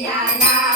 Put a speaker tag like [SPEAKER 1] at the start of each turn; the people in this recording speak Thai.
[SPEAKER 1] कन्हैया लागला